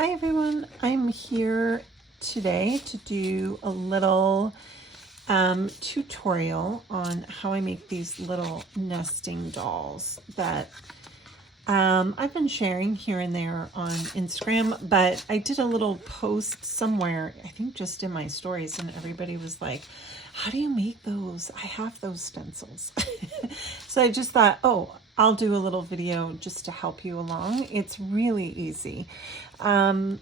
Hi everyone, I'm here today to do a little tutorial on how I make these little nesting dolls that I've been sharing here and there on Instagram, but I did a little post somewhere, I think just in my stories, and everybody was like, how do you make those? I have those stencils. So I just thought, oh, I'll do a little video just to help you along. It's really easy. I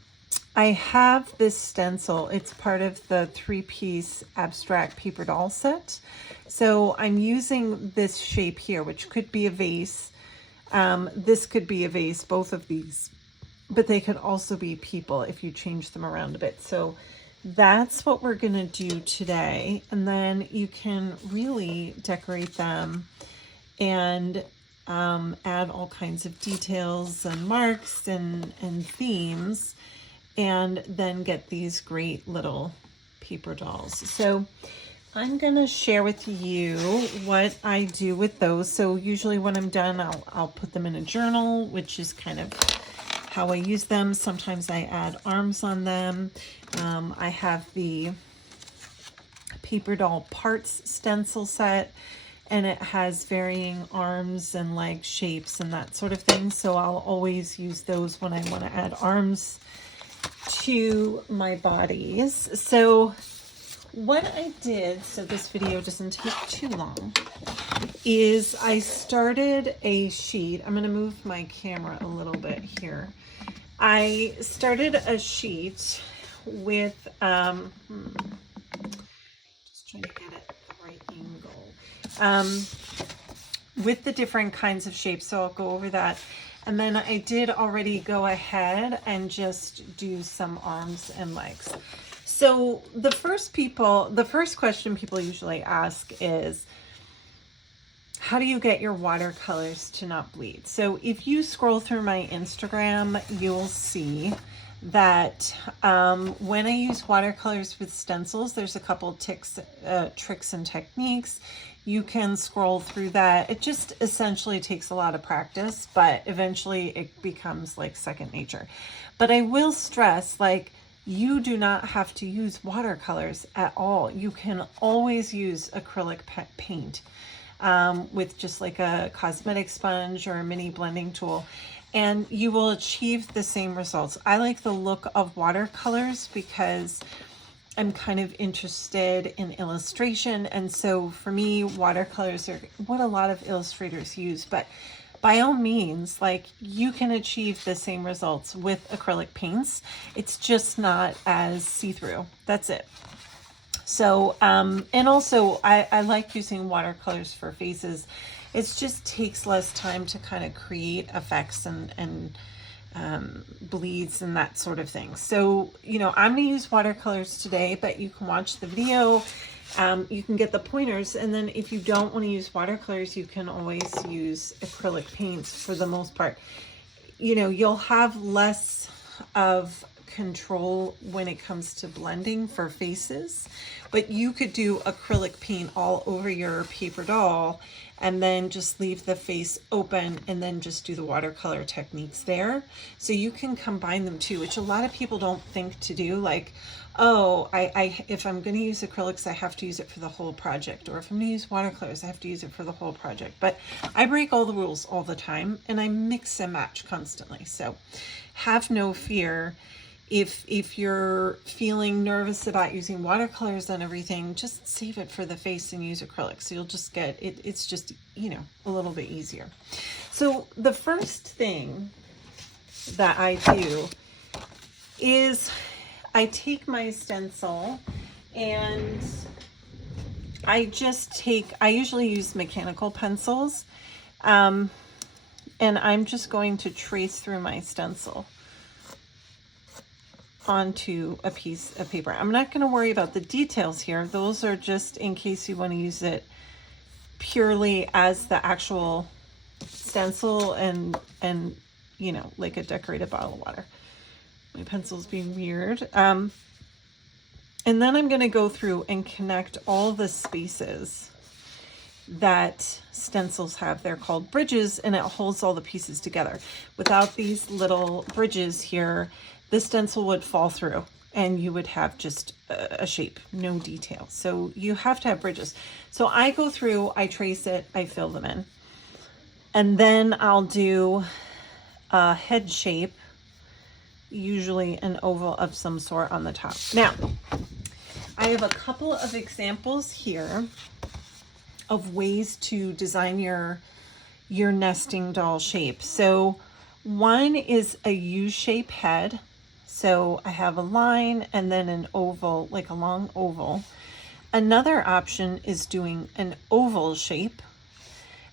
have this stencil. It's part of the 3-piece abstract paper doll set. So I'm using this shape here, which could be a vase. This could be a vase, both of these, but they could also be people if you change them around a bit. So that's what we're gonna do today. And then you can really decorate them and add all kinds of details and marks and themes, and then get these great little paper dolls. So I'm gonna share with you what I do with those. So usually when I'm done, I'll put them in a journal, which is kind of how I use them. Sometimes I add arms on them. I have the paper doll parts stencil set, and it has varying arms and leg shapes and that sort of thing. So I'll always use those when I want to add arms to my bodies. So what I did, so this video doesn't take too long, is I started a sheet. I'm going to move my camera a little bit here. I started a sheet with, just trying to get it the right angle, with the different kinds of shapes. So I'll go over that. And then I did already go ahead and just do some arms and legs. So the first question people usually ask is, how do you get your watercolors to not bleed? So if you scroll through my Instagram, you'll see that when I use watercolors with stencils, there's a couple tricks and techniques. You can scroll through that. It just essentially takes a lot of practice, but eventually it becomes like second nature. But I will stress, like, you do not have to use watercolors at all. You can always use acrylic paint with just like a cosmetic sponge or a mini blending tool, and you will achieve the same results. I like the look of watercolors because I'm kind of interested in illustration, and so for me, watercolors are what a lot of illustrators use. But by all means, like, you can achieve the same results with acrylic paints. It's just not as see-through. That's it. So, and also I like using watercolors for faces. It just takes less time to kind of create effects and bleeds and that sort of thing. So, you know, I'm going to use watercolors today, but you can watch the video. You can get the pointers, and then if you don't want to use watercolors, you can always use acrylic paints for the most part. You know, you'll have less of control when it comes to blending for faces, but you could do acrylic paint all over your paper doll and then just leave the face open and then just do the watercolor techniques there. So you can combine them too, which a lot of people don't think to do. Like, oh, if I'm going to use acrylics, I have to use it for the whole project. Or if I'm going to use watercolors, I have to use it for the whole project. But I break all the rules all the time, and I mix and match constantly. So have no fear. If you're feeling nervous about using watercolors and everything, just save it for the face and use acrylics. So you'll just get it. It's just, you know, a little bit easier. So the first thing that I do is I take my stencil and I usually use mechanical pencils, and I'm just going to trace through my stencil onto a piece of paper. I'm not going to worry about the details here. Those are just in case you want to use it purely as the actual stencil and you know, like a decorated bottle of water. My pencil's being weird. And then I'm going to go through and connect all the spaces that stencils have. They're called bridges, and it holds all the pieces together. Without these little bridges here, the stencil would fall through and you would have just a shape, no detail. So you have to have bridges. So I go through, I trace it, I fill them in. And then I'll do a head shape, usually an oval of some sort on the top. Now, I have a couple of examples here of ways to design your nesting doll shape. So one is a U-shape head. So I have a line and then an oval, like a long oval. Another option is doing an oval shape.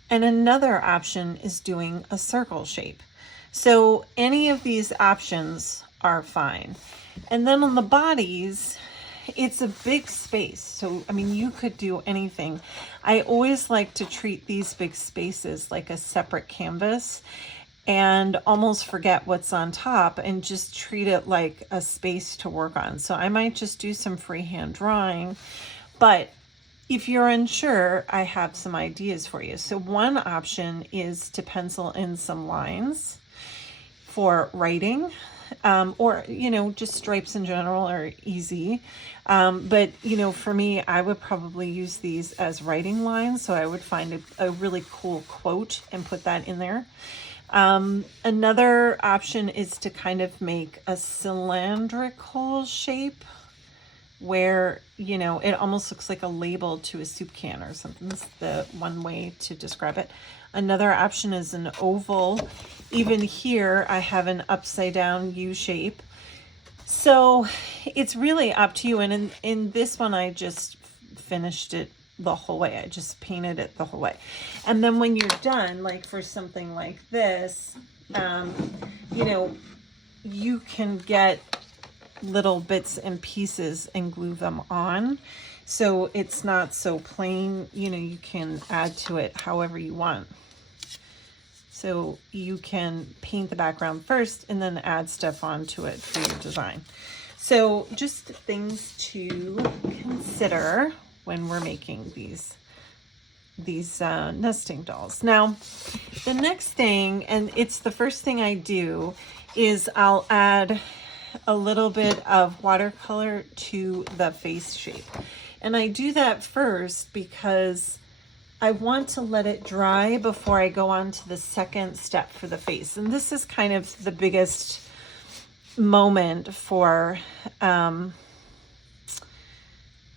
And another option is doing a circle shape. So any of these options are fine. And then on the bodies, it's a big space. So, I mean, you could do anything. I always like to treat these big spaces like a separate canvas and almost forget what's on top and just treat it like a space to work on. So I might just do some freehand drawing, but if you're unsure, I have some ideas for you. So one option is to pencil in some lines for writing, or, you know, just stripes in general are easy. But, you know, for me, I would probably use these as writing lines. So I would find a really cool quote and put that in there. Another option is to kind of make a cylindrical shape where, you know, it almost looks like a label to a soup can or something. That's the one way to describe it. Another option is an oval. Even here, I have an upside down U shape. So it's really up to you. And in this one, I just finished it the whole way. I just painted it the whole way. And then when you're done, like for something like this, you know, you can get little bits and pieces and glue them on. So it's not so plain, you know, you can add to it however you want. So you can paint the background first and then add stuff onto it for your design. So just things to consider when we're making these nesting dolls. Now, the next thing, and it's the first thing I do, is I'll add a little bit of watercolor to the face shape. And I do that first because I want to let it dry before I go on to the second step for the face. And this is kind of the biggest moment for,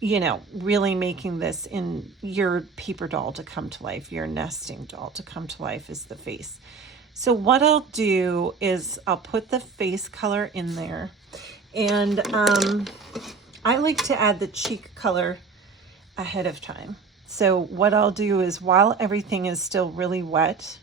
you know, really making this in your paper doll to come to life, your nesting doll to come to life is the face. So what I'll do is I'll put the face color in there, and I like to add the cheek color ahead of time. So what I'll do is while everything is still really wet,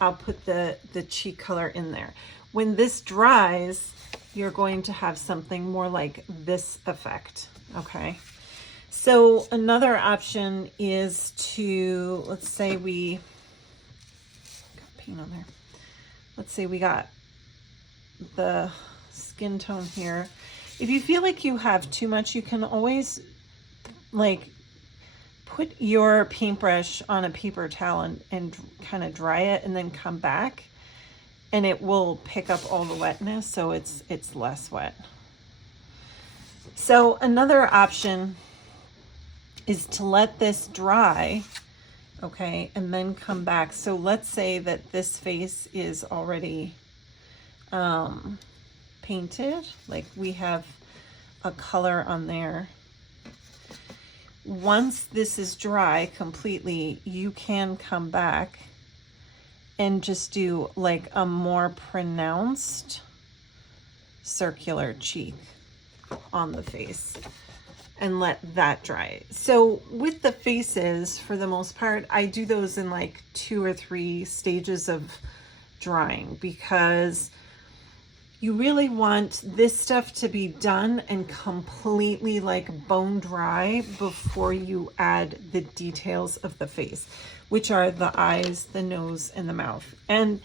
I'll put the cheek color in there. When this dries, you're going to have something more like this effect, okay? So another option is to, let's say we, got paint on there. Let's say we got the skin tone here. If you feel like you have too much, you can always like put your paintbrush on a paper towel and kind of dry it and then come back, and it will pick up all the wetness, so it's less wet. So another option is to let this dry, okay, and then come back. So let's say that this face is already painted, like we have a color on there. Once this is dry completely, you can come back and just do like a more pronounced circular cheek on the face and let that dry. So with the faces, for the most part, I do those in like 2 or 3 stages of drying, because you really want this stuff to be done and completely like bone dry before you add the details of the face, which are the eyes, the nose, and the mouth. And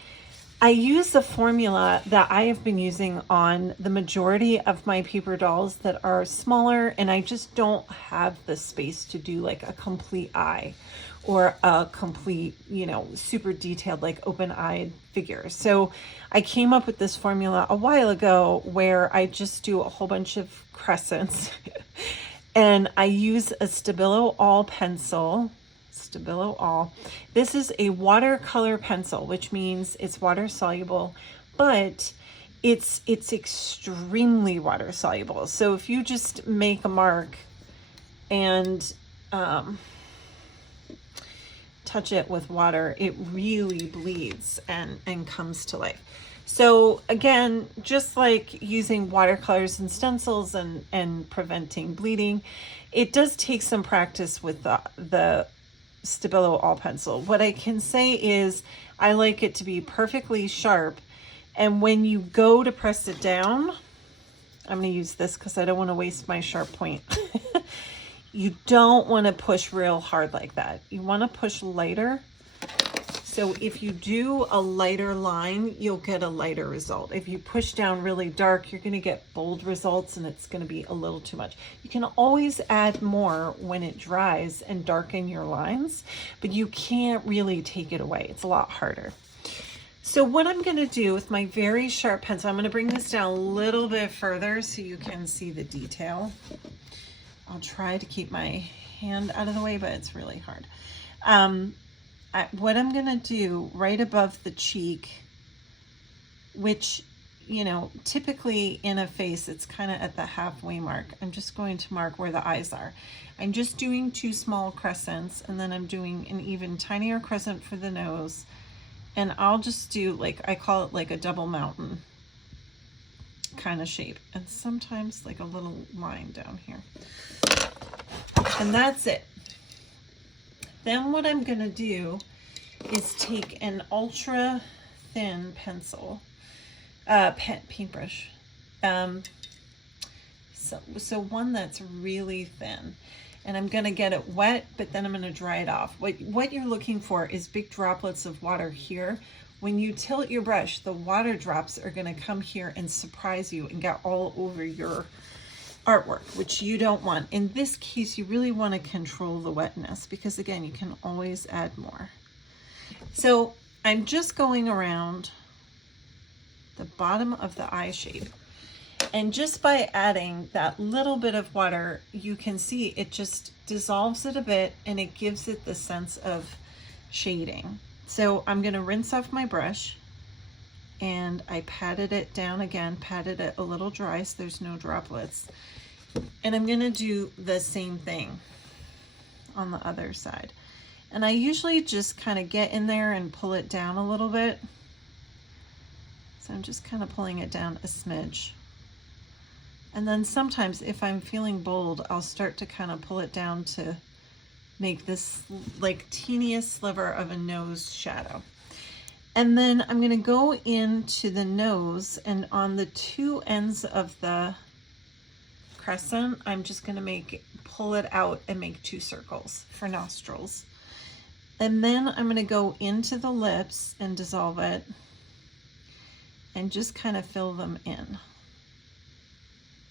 I use the formula that I have been using on the majority of my paper dolls that are smaller, and I just don't have the space to do like a complete eye or a complete, you know, super detailed, like open-eyed figure. So I came up with this formula a while ago where I just do a whole bunch of crescents and I use a Stabilo All pencil. Stabilo All. This is a watercolor pencil, which means it's water soluble, but it's extremely water soluble. So if you just make a mark and touch it with water, it really bleeds and comes to life. So again, just like using watercolors and stencils and preventing bleeding, it does take some practice with the Stabilo All pencil. What I can say is I like it to be perfectly sharp, and when you go to press it down, I'm going to use this because I don't want to waste my sharp point. You don't want to push real hard like that. You want to push lighter. So if you do a lighter line, you'll get a lighter result. If you push down really dark, you're going to get bold results and it's going to be a little too much. You can always add more when it dries and darken your lines, but you can't really take it away. It's a lot harder. So what I'm going to do with my very sharp pencil, I'm going to bring this down a little bit further so you can see the detail. I'll try to keep my hand out of the way, but it's really hard. What I'm going to do right above the cheek, which, you know, typically in a face, it's kind of at the halfway mark. I'm just going to mark where the eyes are. I'm just doing 2 small crescents, and then I'm doing an even tinier crescent for the nose. And I'll just do, like, I call it like a double mountain kind of shape. And sometimes like a little line down here. And that's it. Then what I'm going to do is take an ultra thin pencil, paintbrush. So one that's really thin. And I'm going to get it wet, but then I'm going to dry it off. What you're looking for is big droplets of water here. When you tilt your brush, the water drops are going to come here and surprise you and get all over your artwork, which you don't want. In this case, you really want to control the wetness because, again, you can always add more. So I'm just going around the bottom of the eye shape. And just by adding that little bit of water, you can see it just dissolves it a bit and it gives it the sense of shading. So I'm going to rinse off my brush, and I patted it down again, patted it a little dry so there's no droplets. And I'm going to do the same thing on the other side. And I usually just kind of get in there and pull it down a little bit. So I'm just kind of pulling it down a smidge. And then sometimes if I'm feeling bold, I'll start to kind of pull it down to make this like teeniest sliver of a nose shadow. And then I'm going to go into the nose, and on the 2 ends of the crescent, I'm just going to pull it out and make 2 circles for nostrils. And then I'm going to go into the lips and dissolve it and just kind of fill them in.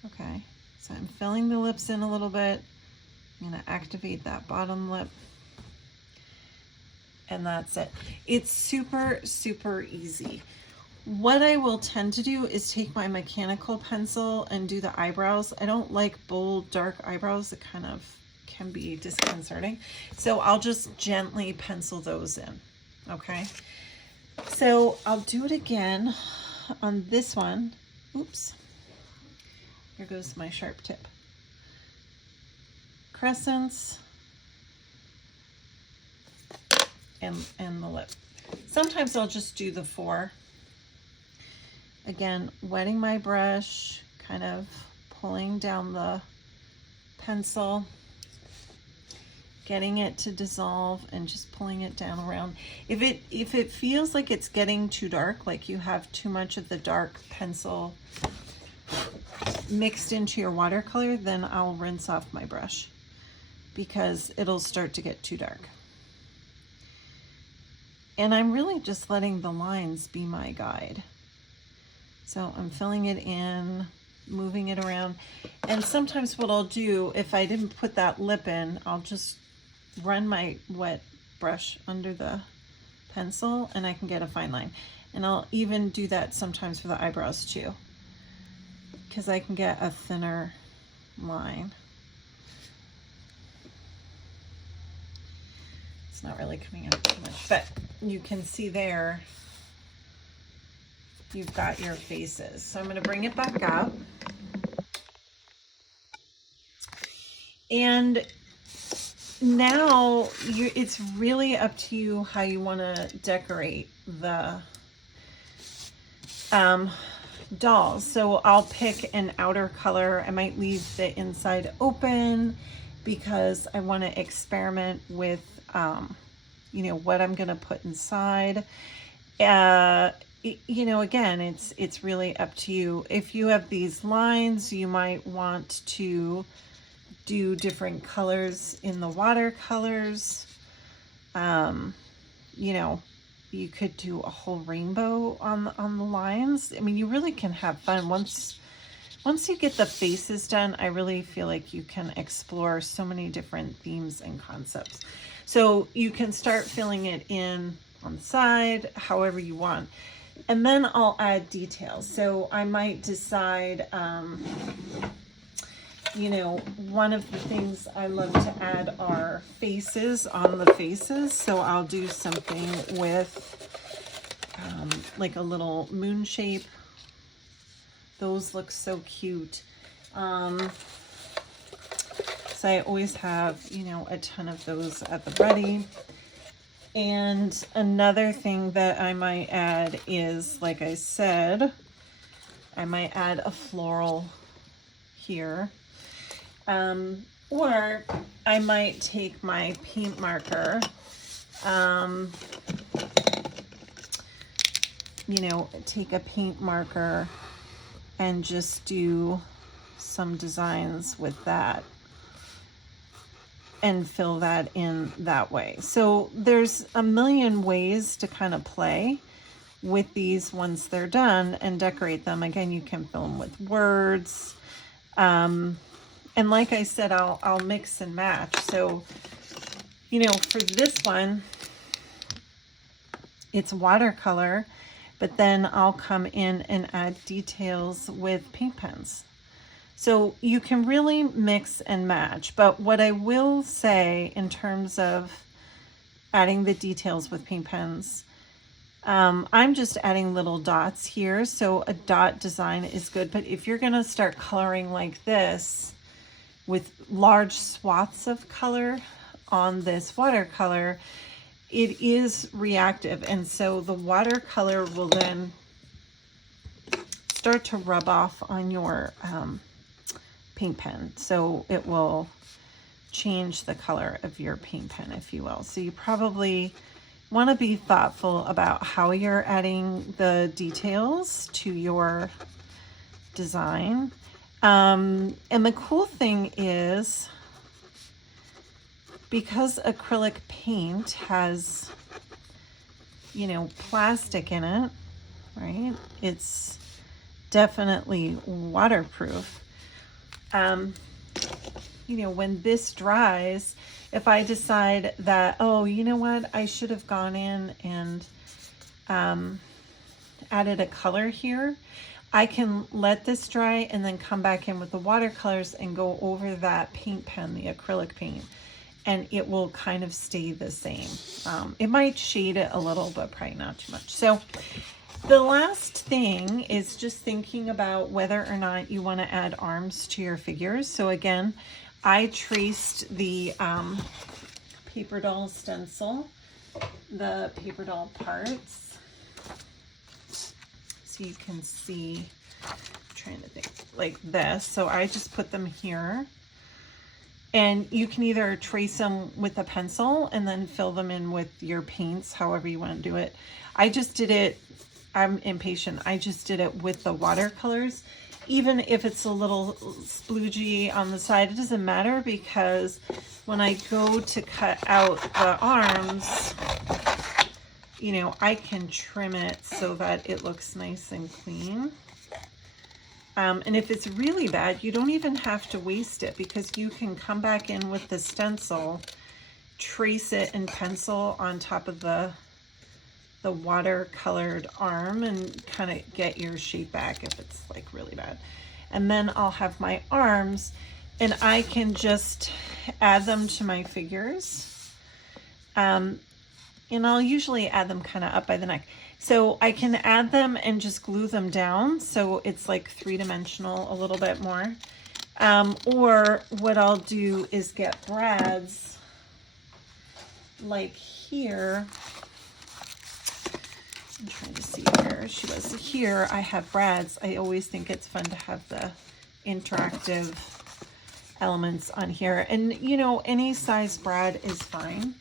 Okay, so I'm filling the lips in a little bit. I'm going to activate that bottom lip. And that's it. It's super, super easy. What I will tend to do is take my mechanical pencil and do the eyebrows. I don't like bold, dark eyebrows. It kind of can be disconcerting. So I'll just gently pencil those in. Okay. So I'll do it again on this one. Oops. Here goes my sharp tip. Crescents and the lip. Sometimes I'll just do the 4. Again, wetting my brush, kind of pulling down the pencil, getting it to dissolve and just pulling it down around. If it feels like it's getting too dark, like you have too much of the dark pencil mixed into your watercolor, then I'll rinse off my brush because it'll start to get too dark. And I'm really just letting the lines be my guide. So I'm filling it in, moving it around. And sometimes what I'll do, if I didn't put that lip in, I'll just run my wet brush under the pencil and I can get a fine line. And I'll even do that sometimes for the eyebrows too, because I can get a thinner line. It's not really coming out too much, but you can see there you've got your faces. So I'm going to bring it back up. And now it's really up to you how you want to decorate the dolls. So I'll pick an outer color. I might leave the inside open because I want to experiment with, you know, what I'm going to put inside. You know, again, it's really up to you. If you have these lines, you might want to do different colors in the watercolors. You know, you could do a whole rainbow on the lines. I mean, you really can have fun. Once you get the faces done, I really feel like you can explore so many different themes and concepts. So you can start filling it in on the side, however you want. And then I'll add details. So I might decide, you know, one of the things I love to add are faces on the faces. So I'll do something with like a little moon shape. Those look so cute. So I always have, you know, a ton of those at the ready. And another thing that I might add is, like I said, I might add a floral here. Or I might take my paint marker, you know, take a paint marker and just do some designs with that and fill that in that way. So there's a million ways to kind of play with these once they're done and decorate them. Again, you can fill them with words. And like I said, I'll mix and match. So, you know, for this one, it's watercolor, but then I'll come in and add details with paint pens. So you can really mix and match. But what I will say in terms of adding the details with paint pens, I'm just adding little dots here. So a dot design is good. But if you're going to start coloring like this with large swaths of color on this watercolor, it is reactive. And so the watercolor will then start to rub off on your paint pen. So it will change the color of your paint pen, if you will. So you probably want to be thoughtful about how you're adding the details to your design. And the cool thing is, because acrylic paint has, you know, plastic in it, right? It's definitely waterproof. You know, when this dries, if I decide that, oh, you know what, I should have gone in and added a color here, I can let this dry and then come back in with the watercolors and go over that paint pen, the acrylic paint, and it will kind of stay the same. It might shade it a little, but probably not too much. So the last thing is just thinking about whether or not you want to add arms to your figures. So again, I traced the paper doll stencil, the paper doll parts, so you can see, I'm trying to think, like this. So I just put them here. And you can either trace them with a pencil and then fill them in with your paints, however you want to do it. I just did it, I'm impatient, I just did it with the watercolors. Even if it's a little sploogey on the side, it doesn't matter, because when I go to cut out the arms, you know, I can trim it so that it looks nice and clean. And if it's really bad, you don't even have to waste it, because you can come back in with the stencil, trace it in pencil on top of the watercolored arm and kind of get your shape back if it's like really bad. And then I'll have my arms, and I can just add them to my figures. And I'll usually add them kind of up by the neck. So I can add them and just glue them down so it's like three-dimensional a little bit more. Or what I'll do is get brads like here. I'm trying to see where she was. Here I have brads. I always think it's fun to have the interactive elements on here. And you know, any size brad is fine.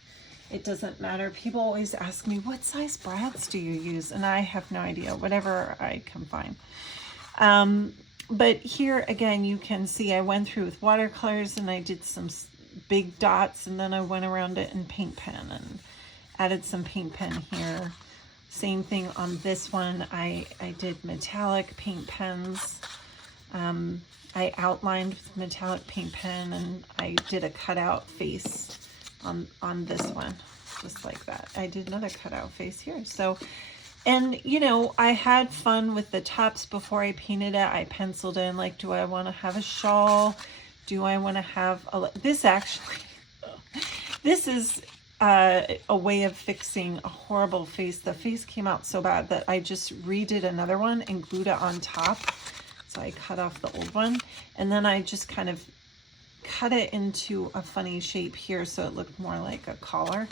It doesn't matter. People always ask me, what size brads do you use? And I have no idea, whatever I can find. But here again, you can see I went through with watercolors and I did some big dots, and then I went around it in paint pen and added some paint pen here. Same thing on this one. I did metallic paint pens. I outlined with metallic paint pen, and I did a cutout face on this one, just like that. I did another cutout face here. So, and you know, I had fun with the tops before I painted it. I penciled in, like, do I want to have a shawl? Do I want to have this actually, this is a way of fixing a horrible face. The face came out so bad that I just redid another one and glued it on top. So I cut off the old one, and then I just kind of cut it into a funny shape here so it looked more like a collar,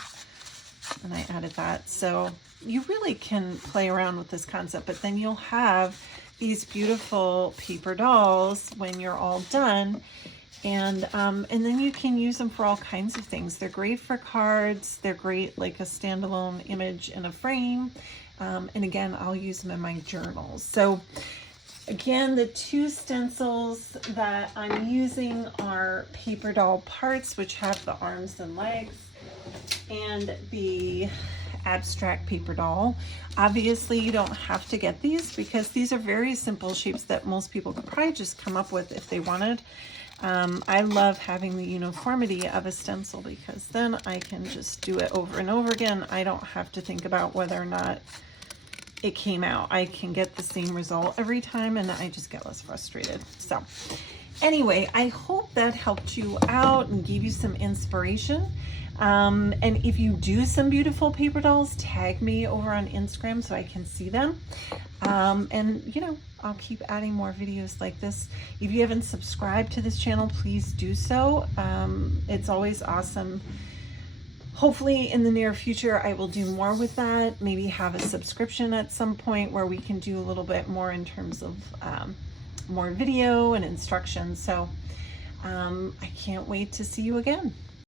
and I added that. So you really can play around with this concept, but then you'll have these beautiful paper dolls when you're all done. And then you can use them for all kinds of things. They're great for cards. They're great like a standalone image in a frame. And again, I'll use them in my journals. So again, the two stencils that I'm using are paper doll parts, which have the arms and legs, and the abstract paper doll. Obviously, you don't have to get these because these are very simple shapes that most people could probably just come up with if they wanted. I love having the uniformity of a stencil because then I can just do it over and over again. I don't have to think about whether or not it came out. I can get the same result every time, and I just get less frustrated. So anyway, I hope that helped you out and gave you some inspiration. And if you do some beautiful paper dolls, tag me over on Instagram so I can see them. And you know, I'll keep adding more videos like this. If you haven't subscribed to this channel, please do so. It's always awesome. Hopefully in the near future, I will do more with that. Maybe have a subscription at some point where we can do a little bit more in terms of more video and instructions. So I can't wait to see you again.